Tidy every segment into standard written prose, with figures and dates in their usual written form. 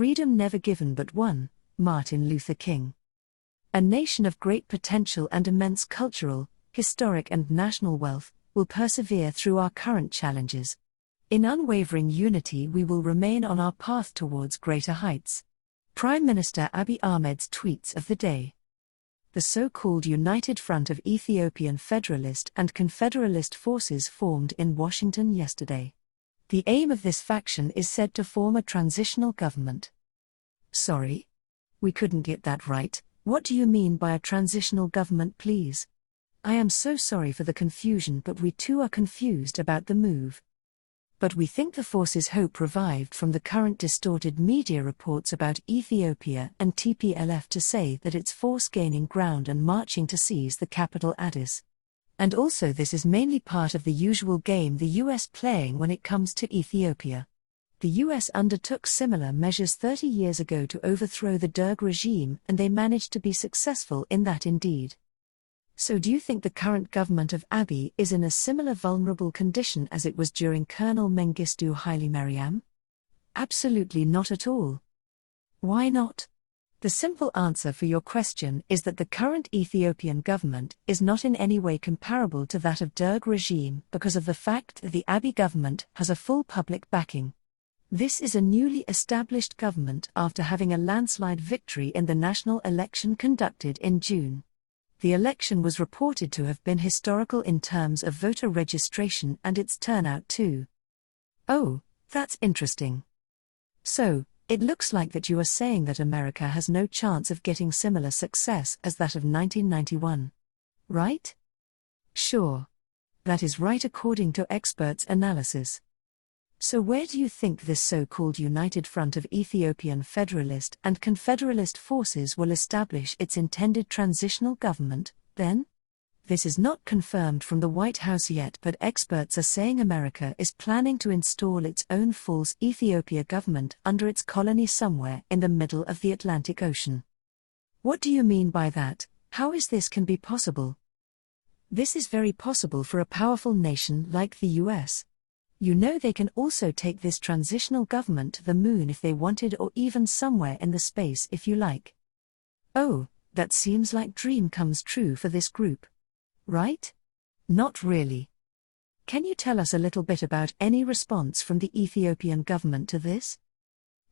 Freedom never given but one, Martin Luther King. A nation of great potential and immense cultural, historic and national wealth, will persevere through our current challenges. In unwavering unity we will remain on our path towards greater heights. Prime Minister Abiy Ahmed's tweets of the day. The so-called United Front of Ethiopian Federalist and Confederalist forces formed in Washington yesterday. The aim of this faction is said to form a transitional government. Sorry? We couldn't get that right. What do you mean by a transitional government, please? I am so sorry for the confusion, but we too are confused about the move. But we think the force's hope revived from the current distorted media reports about Ethiopia and TPLF to say that it's force gaining ground and marching to seize the capital Addis. And also this is mainly part of the usual game the US playing when it comes to Ethiopia. The US undertook similar measures 30 years ago to overthrow the GERD regime, and they managed to be successful in that indeed. So do you think the current government of Abiy is in a similar vulnerable condition as it was during Colonel Mengistu Haile Mariam? Absolutely not at all. Why not? The simple answer for your question is that the current Ethiopian government is not in any way comparable to that of GERD regime because of the fact that the Abiy government has a full public backing. This is a newly established government after having a landslide victory in the national election conducted in June. The election was reported to have been historical in terms of voter registration and its turnout too. Oh, that's interesting. So, it looks like that you are saying that America has no chance of getting similar success as that of 1991. Right? Sure. That is right according to experts' analysis. So where do you think this so-called United Front of Ethiopian Federalist and Confederalist forces will establish its intended transitional government, then? This is not confirmed from the White House yet, but experts are saying America is planning to install its own false Ethiopia government under its colony somewhere in the middle of the Atlantic Ocean. What do you mean by that? How is this can be possible? This is very possible for a powerful nation like the US. You know they can also take this transitional government to the moon if they wanted, or even somewhere in the space if you like. Oh, that seems like dream comes true for this group. Right? Not really. Can you tell us a little bit about any response from the Ethiopian government to this?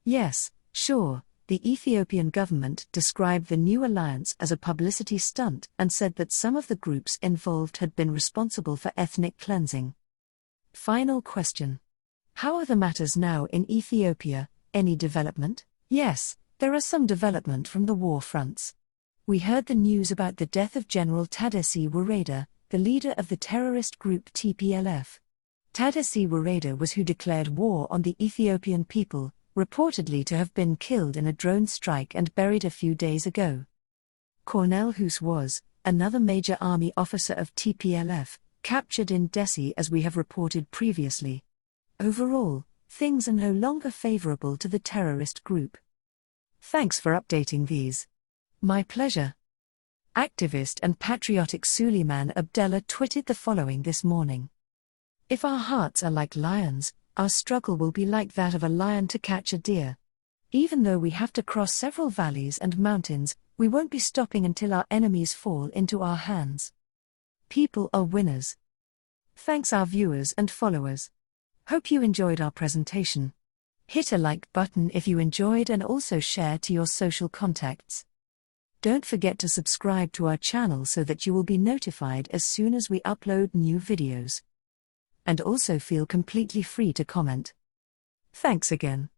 Yes, sure. The Ethiopian government described the new alliance as a publicity stunt and said that some of the groups involved had been responsible for ethnic cleansing. Final question. How are the matters now in Ethiopia? Any development? Yes, there are some development from the war fronts. We heard the news about the death of General Tadesse Werede, the leader of the terrorist group TPLF. Tadesse Werede was who declared war on the Ethiopian people, reportedly to have been killed in a drone strike and buried a few days ago. Cornel Hus was, another major army officer of TPLF, captured in Desi as we have reported previously. Overall, things are no longer favorable to the terrorist group. Thanks for updating these. My pleasure. Activist and patriotic Suleiman Abdella tweeted the following this morning. If our hearts are like lions, our struggle will be like that of a lion to catch a deer. Even though we have to cross several valleys and mountains, we won't be stopping until our enemies fall into our hands. People are winners. Thanks our viewers and followers. Hope you enjoyed our presentation. Hit a like button if you enjoyed and also share to your social contacts. Don't forget to subscribe to our channel so that you will be notified as soon as we upload new videos. And also feel completely free to comment. Thanks again.